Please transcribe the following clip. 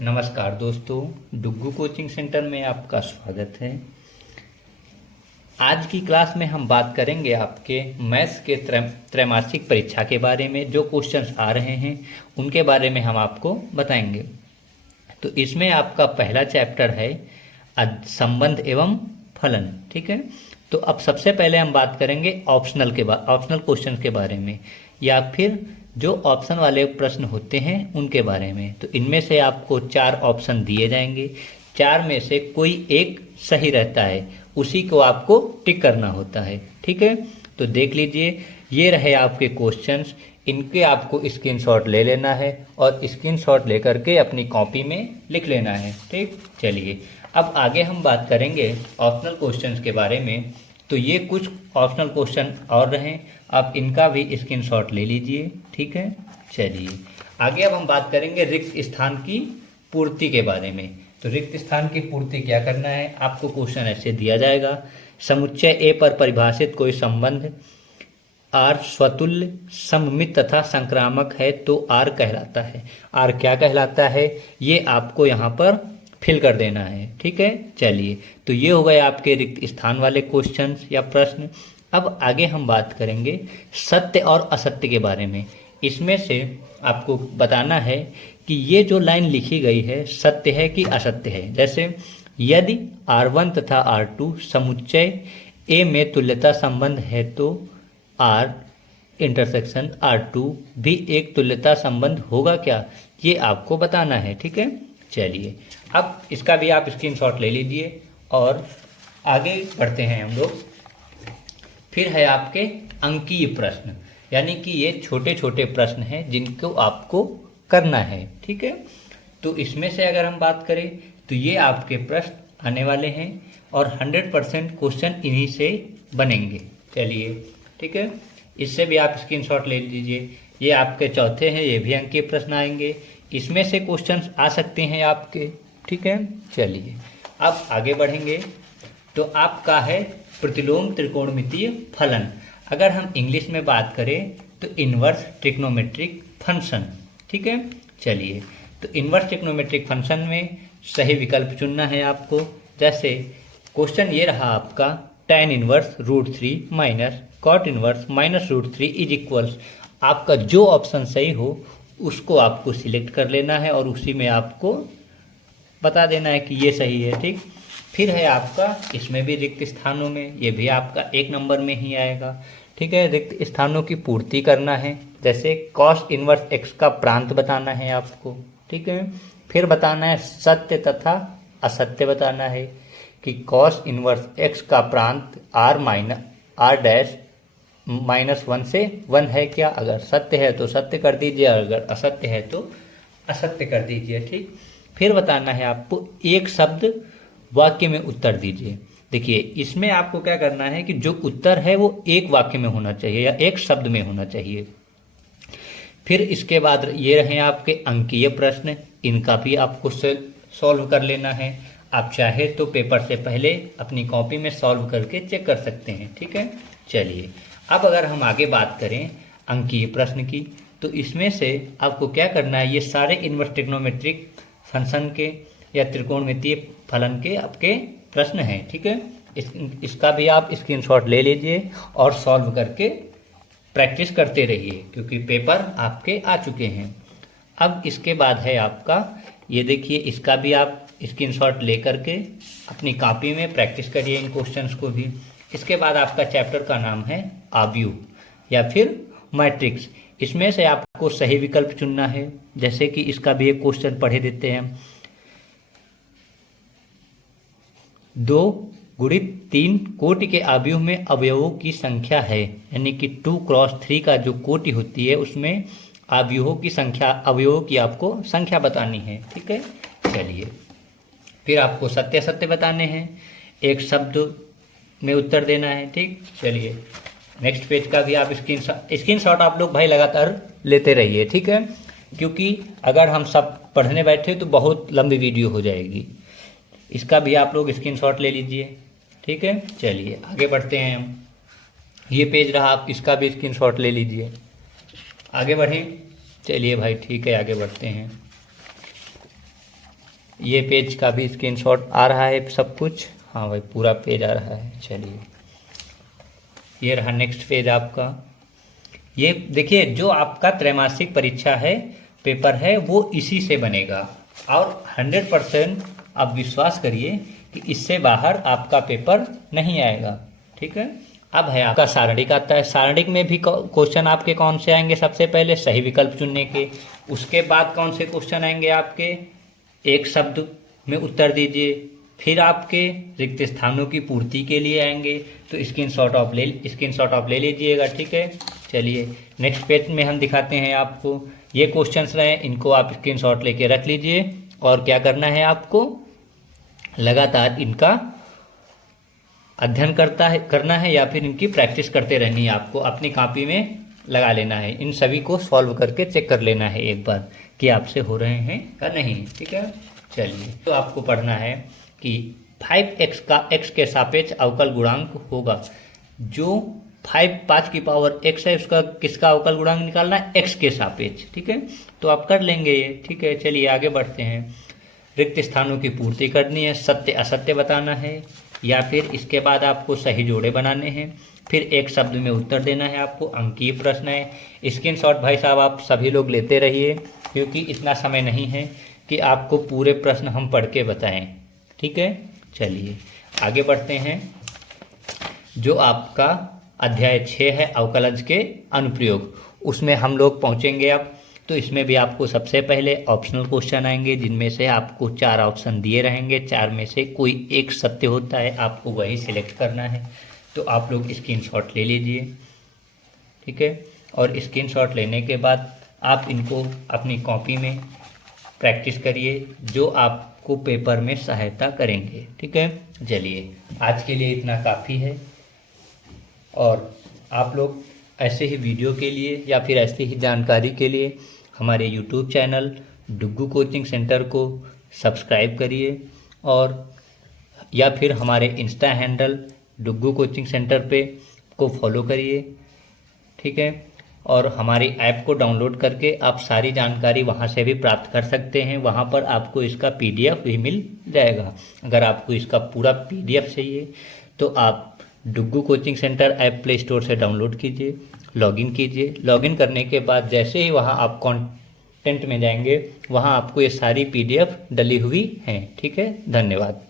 नमस्कार दोस्तों, Duggu coaching centre में आपका स्वागत है। आज की क्लास में हम बात करेंगे आपके मैथ्स के त्रैमासिक परीक्षा के बारे में। जो क्वेश्चंस आ रहे हैं उनके बारे में हम आपको बताएंगे। तो इसमें आपका पहला चैप्टर है संबंध एवं फलन। ठीक है, तो अब सबसे पहले हम बात करेंगे ऑप्शनल क्वेश्चन के बारे में, या फिर जो ऑप्शन वाले प्रश्न होते हैं उनके बारे में। तो इनमें से आपको 4 ऑप्शन दिए जाएंगे, 4 में से कोई एक सही रहता है, उसी को आपको टिक करना होता है। ठीक है, तो देख लीजिए, ये रहे आपके क्वेश्चंस। इनके आपको स्क्रीनशॉट ले लेना है और स्क्रीनशॉट लेकर के अपनी कॉपी में लिख लेना है। ठीक, चलिए अब आगे हम बात करेंगे ऑप्शनल क्वेश्चंस के बारे में। तो ये कुछ ऑप्शनल क्वेश्चन और रहे, आप इनका भी स्क्रीनशॉट ले लीजिए। ठीक है, चलिए आगे अब हम बात करेंगे रिक्त स्थान की पूर्ति के बारे में। तो रिक्त स्थान की पूर्ति क्या करना है, आपको क्वेश्चन ऐसे दिया जाएगा। समुच्चय ए पर परिभाषित कोई संबंध आर स्वतुल्य, सममित तथा संक्रामक है तो आर कहलाता है। आर क्या कहलाता है, ये आपको यहाँ पर फिल कर देना है। ठीक है, चलिए तो ये हो गए आपके रिक्त स्थान वाले क्वेश्चंस या प्रश्न। अब आगे हम बात करेंगे सत्य और असत्य के बारे में। इसमें से आपको बताना है कि ये जो लाइन लिखी गई है सत्य है कि असत्य है। जैसे यदि R1 तथा R2 समुच्चय ए में तुल्यता संबंध है तो R इंटरसेक्शन R2 भी एक तुल्यता संबंध होगा क्या, ये आपको बताना है। ठीक है, चलिए अब इसका भी आप स्क्रीनशॉट ले लीजिए और आगे बढ़ते हैं हम लोग। फिर है आपके अंकीय प्रश्न, यानी कि ये छोटे छोटे प्रश्न हैं जिनको आपको करना है। ठीक है, तो इसमें से अगर हम बात करें तो ये आपके प्रश्न आने वाले हैं और 100% क्वेश्चन इन्हीं से बनेंगे। चलिए ठीक है, इससे भी आप स्क्रीनशॉट ले लीजिए। ये आपके चौथे हैं, ये भी अंकीय प्रश्न आएंगे, इसमें से क्वेश्चंस आ सकते हैं आपके। ठीक है, चलिए अब आगे बढ़ेंगे। तो आपका है प्रतिलोम त्रिकोणमितीय फलन। अगर हम इंग्लिश में बात करें तो इनवर्स ट्रिग्नोमेट्रिक फंक्शन। ठीक है, चलिए तो इनवर्स ट्रिग्नोमेट्रिक फंक्शन में सही विकल्प चुनना है आपको। जैसे क्वेश्चन ये रहा आपका, tan inverse √3 minus cot inverse minus √3 is equals. आपका जो ऑप्शन सही हो उसको आपको सिलेक्ट कर लेना है और उसी में आपको बता देना है कि ये सही है। ठीक, फिर है आपका इसमें भी रिक्त स्थानों में, ये भी आपका 1 नंबर में ही आएगा। ठीक है, रिक्त स्थानों की पूर्ति करना है। जैसे cos इनवर्स x का प्रांत बताना है आपको। ठीक है, फिर बताना है सत्य तथा असत्य बताना है कि cos इनवर्स x का प्रांत r -1 से 1 है क्या। अगर सत्य है तो सत्य कर दीजिए, अगर असत्य है तो असत्य कर दीजिए। ठीक, फिर बताना है आपको एक शब्द वाक्य में उत्तर दीजिए। देखिए इसमें आपको क्या करना है कि जो उत्तर है वो एक वाक्य में होना चाहिए या एक शब्द में होना चाहिए। फिर इसके बाद ये रहे आपके अंकीय प्रश्न, इनका भी आपको सॉल्व कर लेना है। आप चाहे तो पेपर से पहले अपनी कॉपी में सॉल्व करके चेक कर सकते हैं। ठीक है, चलिए अब अगर हम आगे बात करें अंकीय प्रश्न की, तो इसमें से आपको क्या करना है, ये सारे इनवर्स ट्रिग्नोमेट्रिक फंक्शन के या त्रिकोणमितीय फलन के आपके प्रश्न हैं। ठीक है, इसका भी आप स्क्रीनशॉट ले लीजिए और सॉल्व करके प्रैक्टिस करते रहिए, क्योंकि पेपर आपके आ चुके हैं। अब इसके बाद है आपका, ये देखिए इसका भी आप स्क्रीनशॉट ले करके अपनी कॉपी में प्रैक्टिस करिए इन क्वेश्चंस को भी। इसके बाद आपका चैप्टर का नाम है आव्यूह या फिर मैट्रिक्स। इसमें से आपको सही विकल्प चुनना है। जैसे कि इसका भी एक क्वेश्चन पढ़े देते हैं, 2 गुणित 3 कोटि के आव्यूह में अवयवों की संख्या है, यानी कि 2 क्रॉस 3 का जो कोटि होती है उसमें अवयवों की आपको संख्या बतानी है। ठीक है, चलिए फिर आपको सत्य सत्य बताने हैं, एक शब्द में उत्तर देना है। ठीक, चलिए नेक्स्ट पेज का भी आप स्क्रीनशॉट आप लोग भाई लगातार लेते रहिए। ठीक है, क्योंकि अगर हम सब पढ़ने बैठे तो बहुत लंबी वीडियो हो जाएगी। इसका भी आप लोग स्क्रीनशॉट ले लीजिए। ठीक है, चलिए आगे बढ़ते हैं हम। ये पेज रहा, आप इसका भी स्क्रीनशॉट ले लीजिए। आगे बढ़ें, चलिए भाई ठीक है आगे बढ़ते हैं। ये पेज का भी स्क्रीनशॉट आ रहा है सब कुछ। हाँ भाई पूरा पेज आ रहा है। चलिए ये रहा नेक्स्ट पेज आपका। ये देखिए जो आपका त्रैमासिक परीक्षा है पेपर है वो इसी से बनेगा और 100% आप विश्वास करिए कि इससे बाहर आपका पेपर नहीं आएगा। ठीक है। अब है आपका सारणिक आता है। सारणिक में भी क्वेश्चन आपके कौन से आएंगे? सबसे पहले सही विकल्प चुनने के, उसके बाद कौन से क्वेश्चन आएंगे आपके एक शब्द में उत्तर दीजिए, फिर आपके रिक्त स्थानों की पूर्ति के लिए आएंगे। तो स्क्रीनशॉट आप ले लीजिएगा। ठीक है। चलिए नेक्स्ट पेज में हम दिखाते हैं आपको। ये क्वेश्चंस रहे, इनको आप स्क्रीनशॉट लेके रख लीजिए और क्या करना है आपको लगातार इनका अध्ययन करना है या फिर इनकी प्रैक्टिस करते रहनी है। आपको अपनी कॉपी में लगा लेना है, इन सभी को सॉल्व करके चेक कर लेना है एक बार कि आपसे हो रहे हैं या नहीं। ठीक है। चलिए तो आपको पढ़ना है कि 5x का x के सापेक्ष अवकल गुणांक होगा। जो 5 की पावर x है उसका किसका अवकल गुणांक निकालना है? x के सापेक्ष। ठीक है। तो आप कर लेंगे ये। ठीक है। चलिए आगे बढ़ते हैं। रिक्त स्थानों की पूर्ति करनी है, सत्य असत्य बताना है या फिर इसके बाद आपको सही जोड़े बनाने हैं, फिर एक शब्द में उत्तर देना है आपको। अंकीय प्रश्न है। स्क्रीनशॉट भाई साहब आप सभी लोग लेते रहिए क्योंकि इतना समय नहीं है कि आपको पूरे प्रश्न हम पढ़ के बताएं। ठीक है। चलिए आगे बढ़ते हैं। जो आपका अध्याय 6 है अवकलज के अनुप्रयोग, उसमें हम लोग पहुंचेंगे अब। तो इसमें भी आपको सबसे पहले ऑप्शनल क्वेश्चन आएंगे जिनमें से आपको 4 ऑप्शन दिए रहेंगे, 4 में से कोई एक सत्य होता है, आपको वही सिलेक्ट करना है। तो आप लोग स्क्रीनशॉट ले लीजिए। ठीक है। और स्क्रीनशॉट लेने के बाद आप इनको अपनी कॉपी में प्रैक्टिस करिए जो आपको पेपर में सहायता करेंगे। ठीक है। चलिए आज के लिए इतना काफ़ी है और आप लोग ऐसे ही वीडियो के लिए या फिर ऐसे ही जानकारी के लिए हमारे YouTube channel Duggu coaching centre को सब्सक्राइब करिए और या फिर हमारे Insta handle Duggu coaching centre पे को फॉलो करिए। ठीक है। और हमारी ऐप को डाउनलोड करके आप सारी जानकारी वहाँ से भी प्राप्त कर सकते हैं। वहाँ पर आपको इसका PDF भी मिल जाएगा। अगर आपको इसका पूरा PDF चाहिए तो आप Duggu coaching centre app play store से डाउनलोड कीजिए, लॉगिन कीजिए। लॉगिन करने के बाद जैसे ही वहाँ आप कंटेंट में जाएंगे वहाँ आपको ये सारी PDF डली हुई हैं। ठीक है। धन्यवाद।